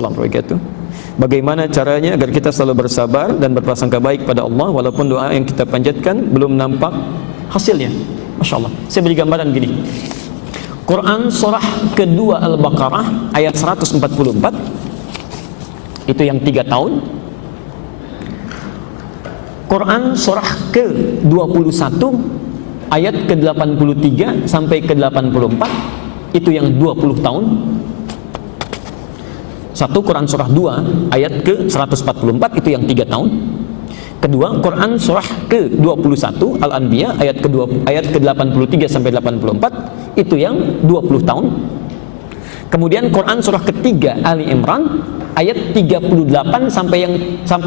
warahmatullahi wabarakatuh. Bagaimana caranya agar kita selalu bersabar dan berprasangka baik pada Allah walaupun doa yang kita panjatkan belum nampak hasilnya? Masya Allah. Saya beri gambaran gini. Quran surah kedua Al-Baqarah ayat 144, itu yang 3 tahun. Quran surah ke-21 ayat ke-83 sampai ke-84, itu yang 20 tahun. Satu, Quran surah 2 ayat ke-144, itu yang 3 tahun. Kedua, Quran surah ke-21 Al-Anbiya ayat ke-83 sampai 84, itu yang 20 tahun. Kemudian Quran surah ketiga Ali Imran ayat 38 sampai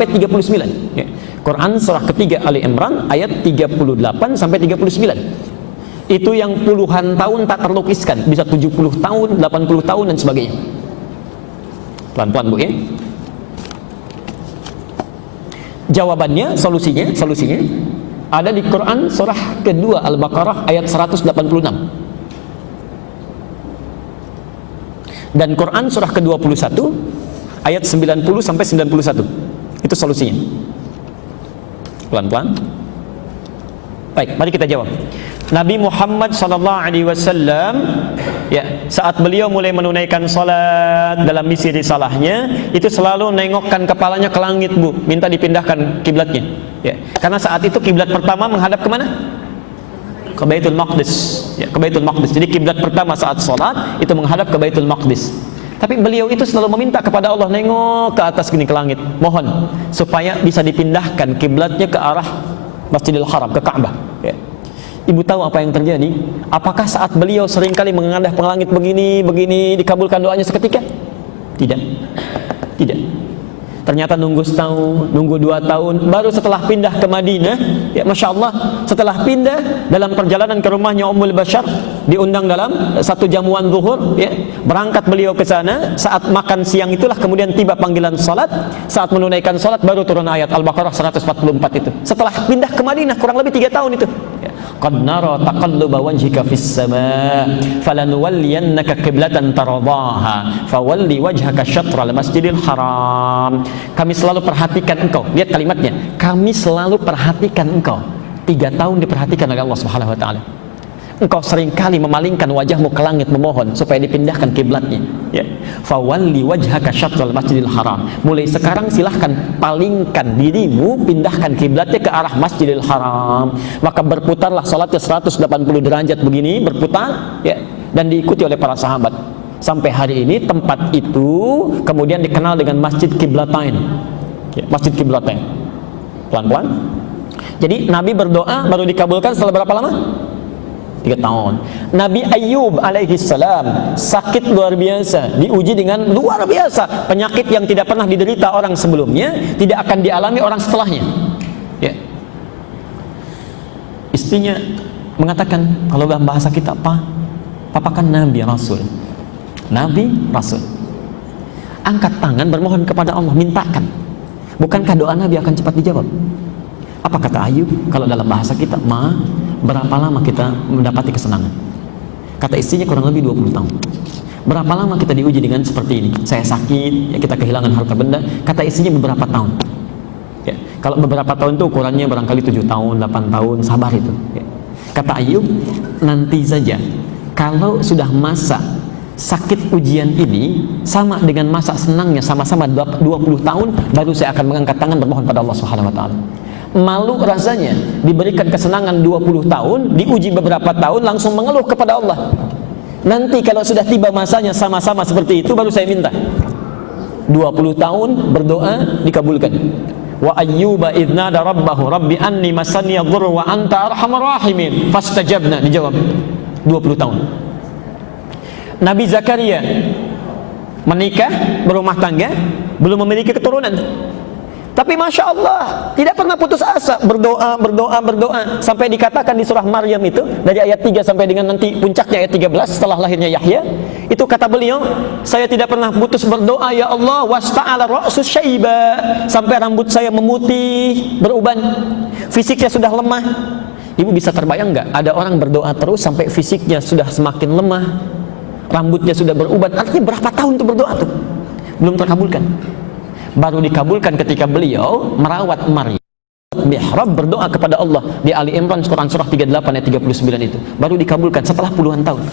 39. Ya. Quran surah ketiga Ali Imran ayat 38 sampai 39. Itu yang puluhan tahun tak terlukiskan, bisa 70 tahun, 80 tahun dan sebagainya. Pelan-pelan Bu ya. Jawabannya, solusinya ada di Quran surah kedua Al-Baqarah ayat 186. Dan Quran surah ke-21 ayat 90 sampai 91. Itu solusinya. Pelan-pelan. Baik, mari kita jawab. Nabi Muhammad SAW, ya, saat beliau mulai menunaikan salat dalam misi risalahnya, itu selalu nengokkan kepalanya ke langit, Bu, minta dipindahkan kiblatnya. Ya, karena saat itu kiblat pertama menghadap kemana? Ke Baitul Maqdis. Ya, ke Baitul Maqdis. Jadi kiblat pertama saat salat itu menghadap ke Baitul Maqdis. Tapi beliau itu selalu meminta kepada Allah, nengok ke atas gini, ke langit, mohon supaya bisa dipindahkan kiblatnya ke arah Masjidil Haram, ke Ka'bah. Ya. Ibu tahu apa yang terjadi? Apakah saat beliau seringkali menengadah ke langit begini dikabulkan doanya seketika? Tidak. Ternyata nunggu setahun, nunggu 2 tahun, baru setelah pindah ke Madinah, ya Masya Allah, setelah pindah dalam perjalanan ke rumahnya Ummul Bashar, diundang dalam satu jamuan zuhur, ya, berangkat beliau ke sana, saat makan siang itulah kemudian tiba panggilan salat, saat menunaikan salat baru turun ayat Al-Baqarah 144 itu. Setelah pindah ke Madinah kurang lebih 3 tahun itu. Ya. Qad nara taqalluba wajhika fis samaa falanuwalliyannaka qiblatan tardaha fawalli wajhaka syatral masjidil haram. Kami selalu perhatikan engkau. Lihat kalimatnya, kami selalu perhatikan engkau. 3 tahun diperhatikan oleh Allah Subhanahu wa taala. Engkau seringkali memalingkan wajahmu ke langit memohon supaya dipindahkan kiblatnya. Ya. Fawalli wajhaka syatral masjidil haram. Mulai sekarang silahkan palingkan dirimu, pindahkan kiblatnya ke arah Masjidil Haram. Maka berputarlah salatnya 180 derajat begini, berputar, ya, dan diikuti oleh para sahabat. Sampai hari ini tempat itu kemudian dikenal dengan Masjid Qiblatain. Ya, Masjid Qiblatain. Pelan-pelan. Jadi Nabi berdoa baru dikabulkan setelah berapa lama? 3 tahun. Nabi Ayyub alaihissalam sakit luar biasa, diuji dengan luar biasa, penyakit yang tidak pernah diderita orang sebelumnya, tidak akan dialami orang setelahnya. Ya. Istrinya mengatakan, kalau dalam bahasa kita, Papa kan Nabi Rasul. Nabi Rasul. Angkat tangan bermohon kepada Allah, mintakan. Bukankah doa Nabi akan cepat dijawab? Apa kata Ayub? Kalau dalam bahasa kita, berapa lama kita mendapati kesenangan? Kata istrinya kurang lebih 20 tahun. Berapa lama kita diuji dengan seperti ini? Saya sakit, ya, kita kehilangan harta benda. Kata istrinya beberapa tahun. Ya, kalau beberapa tahun itu ukurannya barangkali 7 tahun, 8 tahun, sabar itu. Ya. Kata Ayub, nanti saja. Kalau sudah masa sakit ujian ini sama dengan masa senangnya sama-sama 20 tahun, baru saya akan mengangkat tangan bermohon pada Allah Subhanahu wa taala. Malu rasanya diberikan kesenangan 20 tahun, diuji beberapa tahun, langsung mengeluh kepada Allah. Nanti kalau sudah tiba masanya sama-sama seperti itu, baru saya minta. 20 tahun berdoa dikabulkan. Wa ayyuba idnada rabbahu rabbi anni masani yadhurru wa anta arhamar rahimin fastajabna, dijawab 20 tahun. Nabi Zakaria menikah, berumah tangga, belum memiliki keturunan. Tapi Masya Allah, tidak pernah putus asa, berdoa sampai dikatakan di surah Maryam itu, dari ayat 3 sampai dengan nanti puncaknya ayat 13 setelah lahirnya Yahya, itu kata beliau, saya tidak pernah putus berdoa, ya Allah, wasta'ala ra'sus syaiba, sampai rambut saya memutih, beruban, fisiknya sudah lemah. Ibu bisa terbayang nggak? Ada orang berdoa terus sampai fisiknya sudah semakin lemah, rambutnya sudah beruban. Artinya berapa tahun itu berdoa tuh? belum terkabulkan. Baru dikabulkan ketika beliau merawat Maryam mihrab, berdoa kepada Allah di Ali Imran Quran surah 38 ayat 39 itu. Baru dikabulkan setelah puluhan tahun.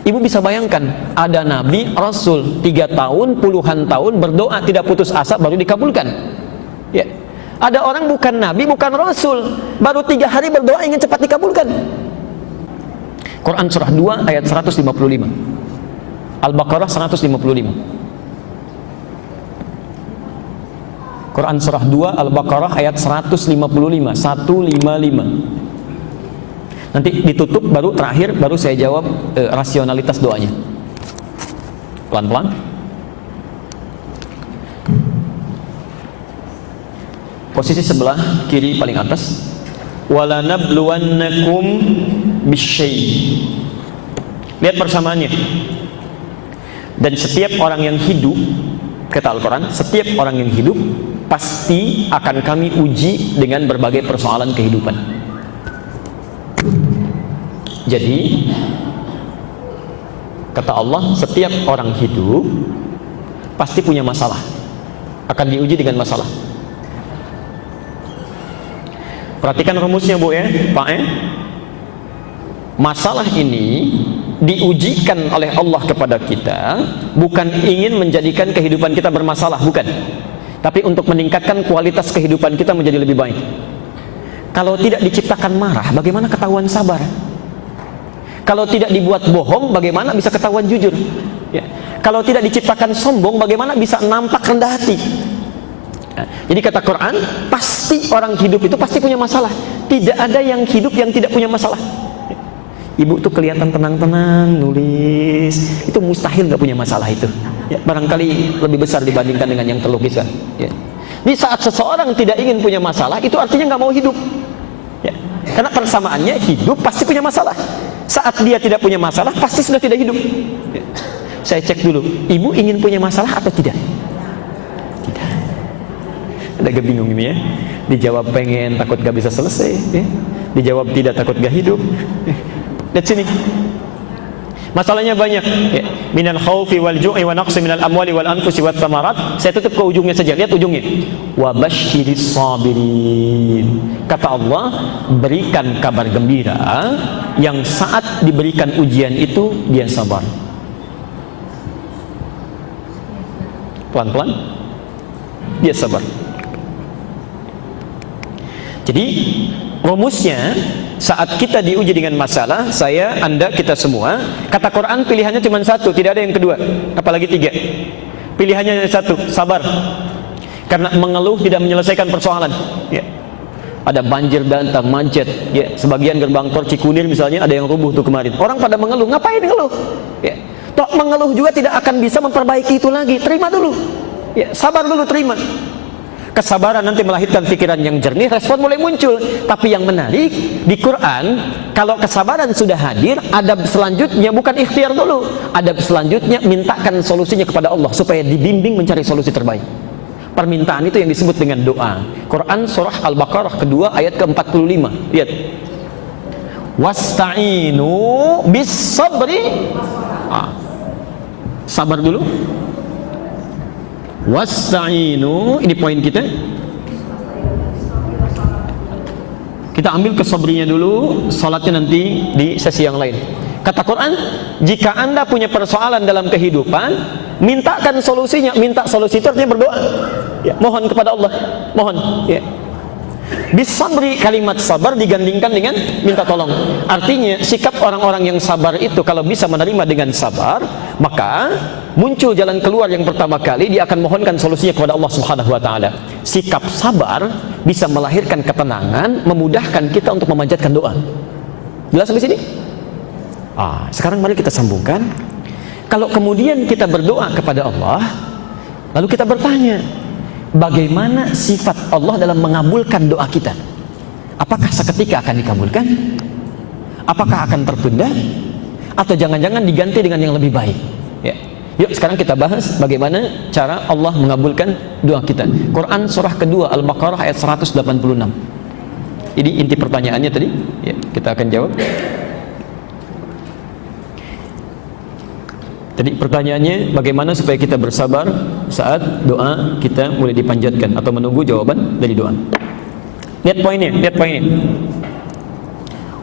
Ibu bisa bayangkan, ada nabi, rasul 3 tahun, puluhan tahun berdoa tidak putus asa baru dikabulkan. Ya. Ada orang bukan nabi, bukan rasul, baru 3 hari berdoa ingin cepat dikabulkan. Quran surah 2 ayat 155. Al-Baqarah 155. Quran surah 2 Al-Baqarah ayat 155. Nanti ditutup baru terakhir baru saya jawab rasionalitas doanya. Pelan-pelan. Posisi sebelah kiri paling atas. Wala nabluwannakum bisyai'. Lihat persamaannya. Dan setiap orang yang hidup, kata Al-Quran, setiap orang yang hidup pasti akan kami uji dengan berbagai persoalan kehidupan. Jadi kata Allah, setiap orang hidup pasti punya masalah, akan diuji dengan masalah. Perhatikan rumusnya Bu ya, Pak ya. Masalah ini diujikan oleh Allah kepada kita bukan ingin menjadikan kehidupan kita bermasalah, bukan, tapi untuk meningkatkan kualitas kehidupan kita menjadi lebih baik. Kalau tidak diciptakan marah, bagaimana ketahuan sabar? Kalau tidak dibuat bohong, bagaimana bisa ketahuan jujur? Ya. Kalau tidak diciptakan sombong, bagaimana bisa nampak rendah hati? Ya. Jadi kata Quran, pasti orang hidup itu pasti punya masalah. Tidak ada yang hidup yang tidak punya masalah. Ya. Ibu tuh kelihatan tenang-tenang nulis, itu mustahil nggak punya masalah itu. Ya. Barangkali lebih besar dibandingkan dengan yang terlukiskan. Ya. Di saat seseorang tidak ingin punya masalah, itu artinya nggak mau hidup. Ya. Karena persamaannya hidup pasti punya masalah. Saat dia tidak punya masalah, pasti sudah tidak hidup. Ya. Saya cek dulu, ibu ingin punya masalah atau tidak? Tidak. Agak bingung ini ya. Dijawab pengen, takut gak bisa selesai. Ya. Dijawab tidak, takut gak hidup. Lihat sini. Masalahnya banyak. Ya. Minal khawfi wal ju'i wa naqsi minal amwali wal anfusi wat thamarat. Saya tutup ke ujungnya saja. Lihat ujungnya. Wa basyiris sabirin. Kata Allah, berikan kabar gembira yang saat diberikan ujian itu dia sabar. Pelan-pelan dia sabar. Jadi rumusnya, saat kita diuji dengan masalah, saya, Anda, kita semua, kata Quran pilihannya cuma satu, tidak ada yang kedua, apalagi 3. Pilihannya hanya satu, sabar. Karena mengeluh tidak menyelesaikan persoalan. Ya. Ada banjir datang, macet. Ya. Sebagian gerbang tol Cikunir misalnya ada yang rubuh tuh kemarin. Orang pada mengeluh, ngapain ngeluh? Ya. Toh mengeluh juga tidak akan bisa memperbaiki itu lagi. Terima dulu. Ya. Sabar dulu, terima. Kesabaran nanti melahirkan pikiran yang jernih, respon mulai muncul. Tapi yang menarik di Quran, kalau kesabaran sudah hadir, adab selanjutnya bukan ikhtiar dulu, adab selanjutnya mintakan solusinya kepada Allah supaya dibimbing mencari solusi terbaik. Permintaan itu yang disebut dengan doa. Quran surah Al-Baqarah kedua ayat ke-45. Lihat. Wasta'inu bis sabri. Sabar dulu. Wasta'inu, ini poin kita. Kita ambil kesabrinya dulu, salatnya nanti di sesi yang lain. Kata Quran, jika Anda punya persoalan dalam kehidupan, mintakan solusinya. Minta solusi itu artinya berdoa. Ya, mohon kepada Allah, mohon. Ya. Bisabri, kalimat sabar digandingkan dengan minta tolong. Artinya sikap orang-orang yang sabar itu kalau bisa menerima dengan sabar, maka muncul jalan keluar yang pertama kali, dia akan mohonkan solusinya kepada Allah Subhanahu wa taala. Sikap sabar bisa melahirkan ketenangan, memudahkan kita untuk memanjatkan doa. Jelas sampai sini? Sekarang mari kita sambungkan. Kalau kemudian kita berdoa kepada Allah, lalu kita bertanya, bagaimana sifat Allah dalam mengabulkan doa kita? Apakah seketika akan dikabulkan? Apakah akan tertunda? Atau jangan-jangan diganti dengan yang lebih baik? Ya. Yuk sekarang kita bahas bagaimana cara Allah mengabulkan doa kita. Quran surah kedua Al-Baqarah ayat 186. Jadi inti pertanyaannya tadi, ya, kita akan jawab. Jadi pertanyaannya, bagaimana supaya kita bersabar saat doa kita mulai dipanjatkan atau menunggu jawaban dari doa. Lihat poinnya.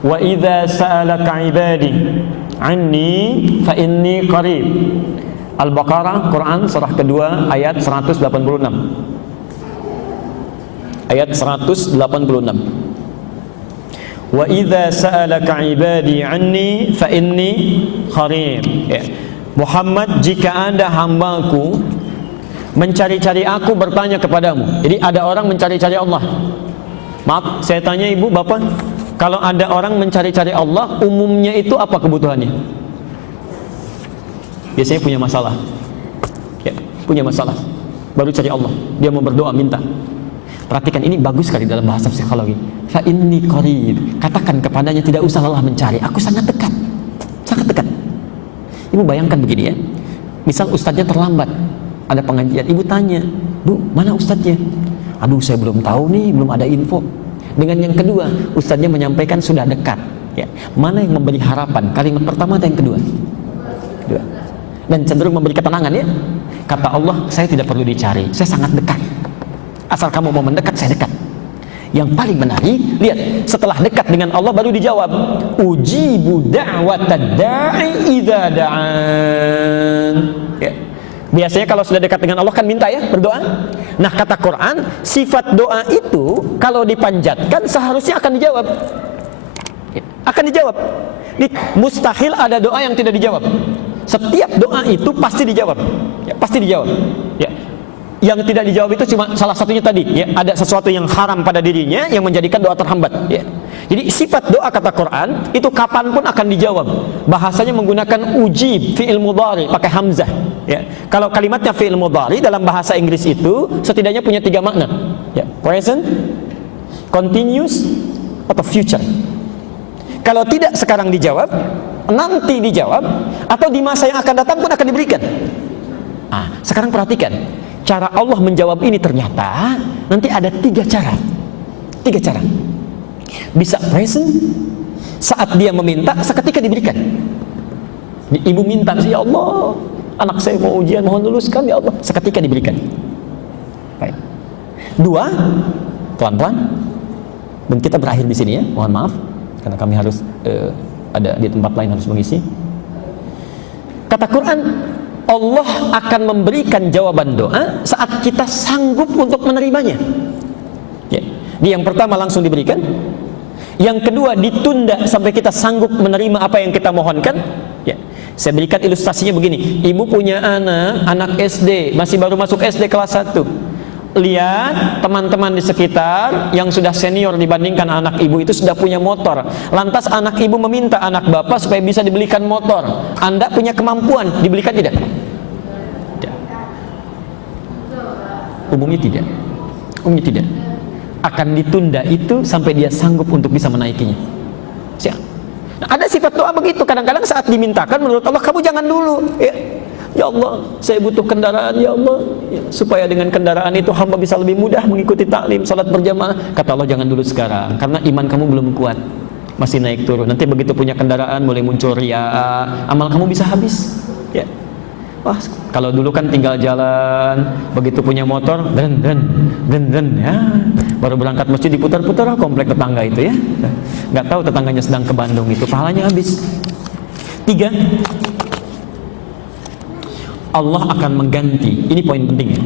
Wa idza sa'alaka 'ibadi 'anni fa inni qarib. Al-Baqarah, Quran surah kedua ayat 186. Ayat 186. Wa idza sa'alaka 'ibadi 'anni fa inni qarib. Ya. Muhammad, jika ada hambaku mencari-cari aku, bertanya kepadamu. Jadi ada orang mencari-cari Allah. Maaf, saya tanya ibu, bapak, kalau ada orang mencari-cari Allah, umumnya itu apa kebutuhannya? Biasanya punya masalah. Ya, punya masalah. Baru cari Allah. Dia mau berdoa, minta. Perhatikan, ini bagus sekali dalam bahasa psikologi. Fa inni qarib. Katakan kepadanya, tidak usah lelah mencari. Aku sangat dekat. Sangat dekat. Ibu bayangkan begini ya. Misal ustadznya terlambat, ada pengajian. Ibu tanya, Bu, mana ustadznya? Aduh, saya belum tahu nih, belum ada info. Dengan yang kedua, ustadznya menyampaikan sudah dekat. Ya. Mana yang memberi harapan? Kalimat pertama atau yang kedua? Kedua. Dan cenderung memberi ketenangan ya. Kata Allah, saya tidak perlu dicari, saya sangat dekat. Asal kamu mau mendekat, saya dekat. Yang paling menarik, lihat, setelah dekat dengan Allah baru dijawab, ujibu da'watad da'i idza da'an. Ya. Biasanya kalau sudah dekat dengan Allah kan minta ya, berdoa. Nah, kata Quran, sifat doa itu kalau dipanjatkan seharusnya akan dijawab. Ya. Akan dijawab. Mustahil ada doa yang tidak dijawab. Setiap doa itu pasti dijawab. Ya, pasti dijawab. Ya. Yang tidak dijawab itu cuma salah satunya tadi ya, ada sesuatu yang haram pada dirinya yang menjadikan doa terhambat ya. Jadi sifat doa kata Quran itu kapanpun akan dijawab. Bahasanya menggunakan ujib fi'il mudhari pakai hamzah ya. Kalau kalimatnya fi'il mudhari dalam bahasa Inggris itu setidaknya punya 3 makna ya. Present, continuous, atau future. Kalau tidak sekarang dijawab, nanti dijawab, atau di masa yang akan datang pun akan diberikan. Nah, sekarang perhatikan cara Allah menjawab ini, ternyata nanti ada 3 cara. 3 cara. Bisa present, saat dia meminta, seketika diberikan. Ibu minta, ya Allah, anak saya mau ujian, mohon luluskan ya Allah, seketika diberikan. Baik. 2, pelan-pelan. Dan kita berakhir di sini ya, mohon maaf karena kami harus ada di tempat lain harus mengisi. Kata Quran, Allah akan memberikan jawaban doa saat kita sanggup untuk menerimanya ya. Yang pertama langsung diberikan, yang kedua ditunda sampai kita sanggup menerima apa yang kita mohonkan ya. Saya berikan ilustrasinya begini, ibu punya anak SD, masih baru masuk SD kelas 1. Lihat teman-teman di sekitar yang sudah senior dibandingkan anak ibu itu sudah punya motor. Lantas anak ibu meminta anak bapak supaya bisa dibelikan motor. Anda punya kemampuan, dibelikan tidak? Tidak. Umumnya tidak. Umumnya tidak. Akan ditunda itu sampai dia sanggup untuk bisa menaikinya. Nah, ada sifat doa begitu. Kadang-kadang saat dimintakan menurut Allah, kamu jangan dulu ya. Ya Allah, saya butuh kendaraan ya Allah ya, supaya dengan kendaraan itu hamba bisa lebih mudah mengikuti taklim, salat berjamaah. Kata Allah, jangan dulu sekarang, karena iman kamu belum kuat, masih naik turun. Nanti begitu punya kendaraan mulai muncul ria, amal kamu bisa habis ya. Wah, kalau dulu kan tinggal jalan, begitu punya motor, den ya, baru berangkat masjid diputar-putar komplek tetangga itu ya. Nggak tahu tetangganya sedang ke Bandung, itu pahalanya habis. 3, Allah akan mengganti, ini poin penting ya,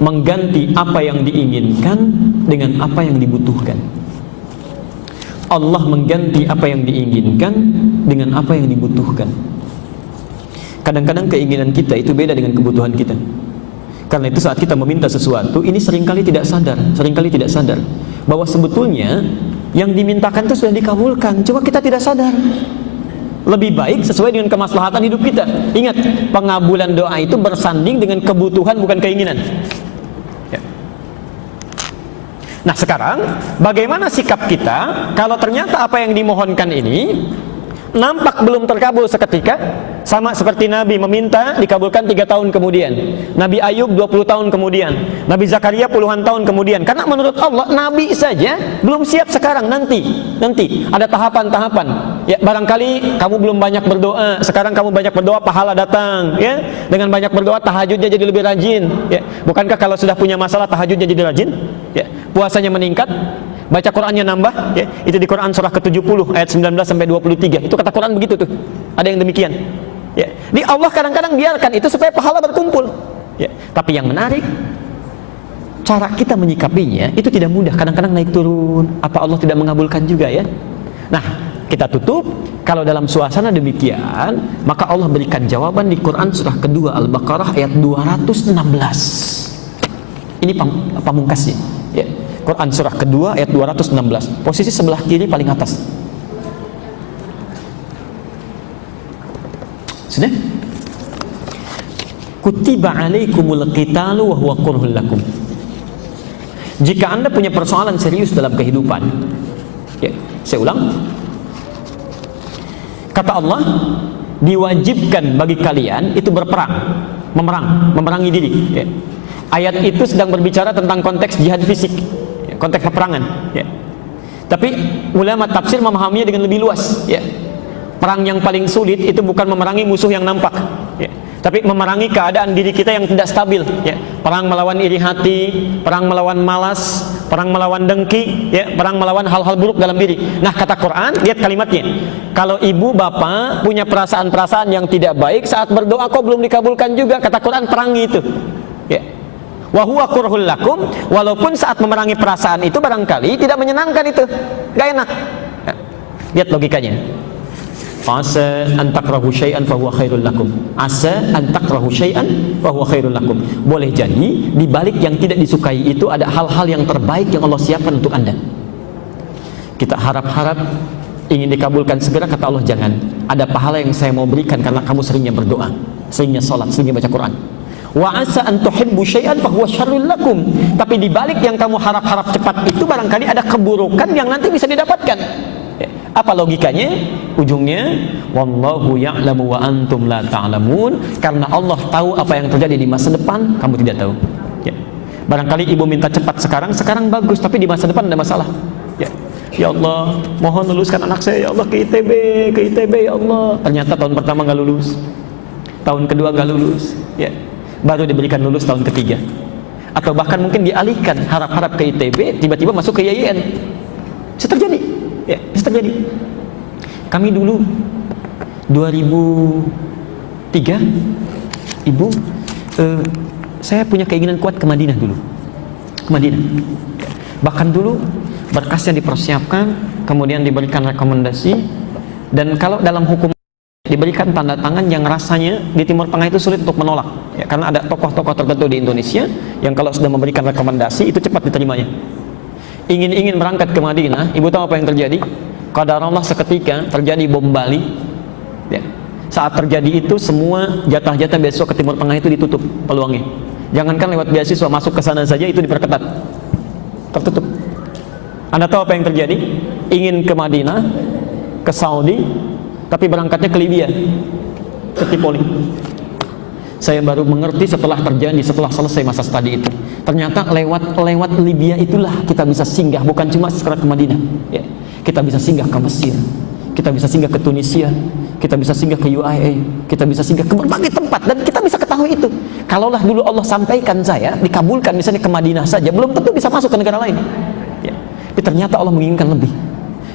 mengganti apa yang diinginkan dengan apa yang dibutuhkan. Allah mengganti apa yang diinginkan dengan apa yang dibutuhkan. Kadang-kadang keinginan kita itu beda dengan kebutuhan kita. Karena itu saat kita meminta sesuatu, ini seringkali tidak sadar bahwa sebetulnya yang dimintakan itu sudah dikabulkan, cuma kita tidak sadar. Lebih baik sesuai dengan kemaslahatan hidup kita. Ingat, pengabulan doa itu bersanding dengan kebutuhan, bukan keinginan ya. Nah sekarang, bagaimana sikap kita kalau ternyata apa yang dimohonkan ini nampak belum terkabul seketika, Sama seperti Nabi meminta dikabulkan 3 tahun kemudian, Nabi Ayub 20 tahun kemudian, Nabi Zakaria puluhan tahun kemudian. Karena menurut Allah Nabi saja belum siap sekarang, nanti ada tahapan-tahapan. Ya, barangkali kamu belum banyak berdoa, sekarang kamu banyak berdoa, pahala datang. Ya, dengan banyak berdoa tahajudnya jadi lebih rajin. Ya, bukankah kalau sudah punya masalah tahajudnya jadi rajin? Ya, puasanya meningkat, baca Qurannya nambah. Ya, itu di Quran surah ke-70 ayat 19 sampai 23. Itu kata Quran begitu tuh. Ada yang demikian. Ya, di Allah kadang-kadang biarkan itu supaya pahala berkumpul. Ya, tapi yang menarik, cara kita menyikapinya itu tidak mudah. Kadang-kadang naik turun. Apa Allah tidak mengabulkan juga ya? Nah, kita tutup. Kalau dalam suasana demikian, maka Allah berikan jawaban di Quran surah kedua Al-Baqarah ayat 216. Ini pamungkasnya. Ya, Quran surah kedua ayat 216. Posisi sebelah kiri paling atas. Sudah? Kutiba alaikumul qitalu wa huwa kurhul lakum. Jika Anda punya persoalan serius dalam kehidupan, ya, saya ulang. Kata Allah, diwajibkan bagi kalian itu berperang, memerangi diri. Ya. Ayat itu sedang berbicara tentang konteks jihad fisik, ya, konteks peperangan. Ya. Tapi ulama tafsir memahaminya dengan lebih luas. Ya. Perang yang paling sulit itu bukan memerangi musuh yang nampak, ya, tapi memerangi keadaan diri kita yang tidak stabil. Ya. Perang melawan iri hati, perang melawan malas, perang melawan dengki, ya, perang melawan hal-hal buruk dalam diri. Nah, kata Quran, lihat kalimatnya. Kalau ibu bapak punya perasaan-perasaan yang tidak baik saat berdoa kok belum dikabulkan juga, kata Quran perangi itu. Ya. Wa huwa kurhul lakum, walaupun saat memerangi perasaan itu barangkali tidak menyenangkan itu, gak enak. Ya. Lihat logikanya. Asa an takrahu syai'an fa huwa khairul lakum. Asa an takrahu syai'an fa huwa khairul lakum. Boleh jadi di balik yang tidak disukai itu ada hal-hal yang terbaik yang Allah siapkan untuk Anda. Kita harap-harap ingin dikabulkan segera, kata Allah jangan. Ada pahala yang saya mau berikan karena kamu seringnya berdoa, seringnya salat, seringnya baca Quran. Wa asa an tuhibbu syai'an fa huwa syarrul lakum. Tapi di balik yang kamu harap-harap cepat itu barangkali ada keburukan yang nanti bisa didapatkan. Apa logikanya? Ujungnya wallahu ya'lamu wa antum la ta'lamun. Karena Allah tahu apa yang terjadi di masa depan, kamu tidak tahu. Ya. Barangkali ibu minta cepat sekarang bagus, tapi di masa depan ada masalah. Ya. Ya Allah, mohon luluskan anak saya ya Allah ke ITB ya Allah. Ternyata tahun pertama nggak lulus, tahun kedua nggak lulus, ya. Baru diberikan lulus tahun ketiga. Atau bahkan mungkin dialihkan harap-harap ke ITB, tiba-tiba masuk ke YIN. Bisa terjadi. Ya, bisa terjadi. Kami dulu 2003, ibu, saya punya keinginan kuat ke Madinah dulu, ke Madinah. Bahkan dulu berkasnya dipersiapkan, kemudian diberikan rekomendasi, dan kalau dalam hukum diberikan tanda tangan yang rasanya di Timur Tengah itu sulit untuk menolak, ya, karena ada tokoh-tokoh tertentu di Indonesia yang kalau sudah memberikan rekomendasi itu cepat diterimanya. Ingin berangkat ke Madinah, ibu tahu apa yang terjadi? Qadarullah seketika terjadi bom Bali. Ya. Saat terjadi itu semua jatah-jatah beasiswa ke Timur Tengah itu ditutup peluangnya. Jangankan lewat beasiswa, masuk ke sana saja itu diperketat, tertutup. Anda tahu apa yang terjadi? Ingin ke Madinah, ke Saudi, tapi berangkatnya ke Libya, ke Tripoli. Saya baru mengerti setelah selesai masa studi itu. Ternyata lewat Libya itulah kita bisa singgah, bukan cuma sekedar ke Madinah. Ya. Kita bisa singgah ke Mesir, kita bisa singgah ke Tunisia, kita bisa singgah ke UAE, kita bisa singgah ke berbagai tempat, dan kita bisa ketahui itu. Kalaulah dulu Allah sampaikan saya dikabulkan misalnya ke Madinah saja, belum tentu bisa masuk ke negara lain. Ya. Tapi ternyata Allah menginginkan lebih.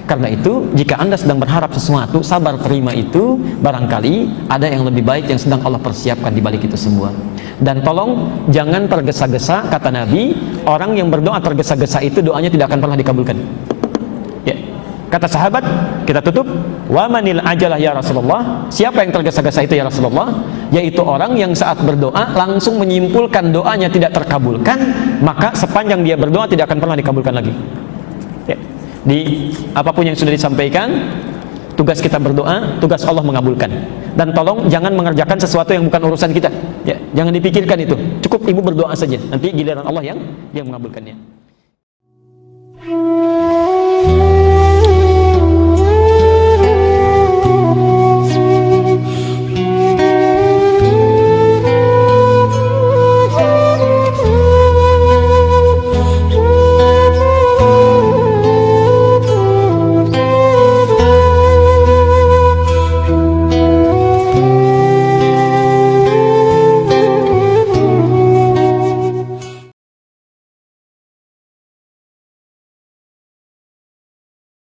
Karena itu, jika Anda sedang berharap sesuatu, sabar terima itu, barangkali ada yang lebih baik yang sedang Allah persiapkan di balik itu semua. Dan tolong jangan tergesa-gesa, kata Nabi, orang yang berdoa tergesa-gesa itu doanya tidak akan pernah dikabulkan. Ya. Kata sahabat, kita tutup, wa manil ajalah ya Rasulullah. Siapa yang tergesa-gesa itu ya Rasulullah? Yaitu orang yang saat berdoa langsung menyimpulkan doanya tidak terkabulkan, maka sepanjang dia berdoa tidak akan pernah dikabulkan lagi. Ya. Di apapun yang sudah disampaikan, tugas kita berdoa, tugas Allah mengabulkan. Dan tolong jangan mengerjakan sesuatu yang bukan urusan kita. Ya, jangan dipikirkan itu. Cukup ibu berdoa saja. Nanti giliran Allah yang dia mengabulkannya.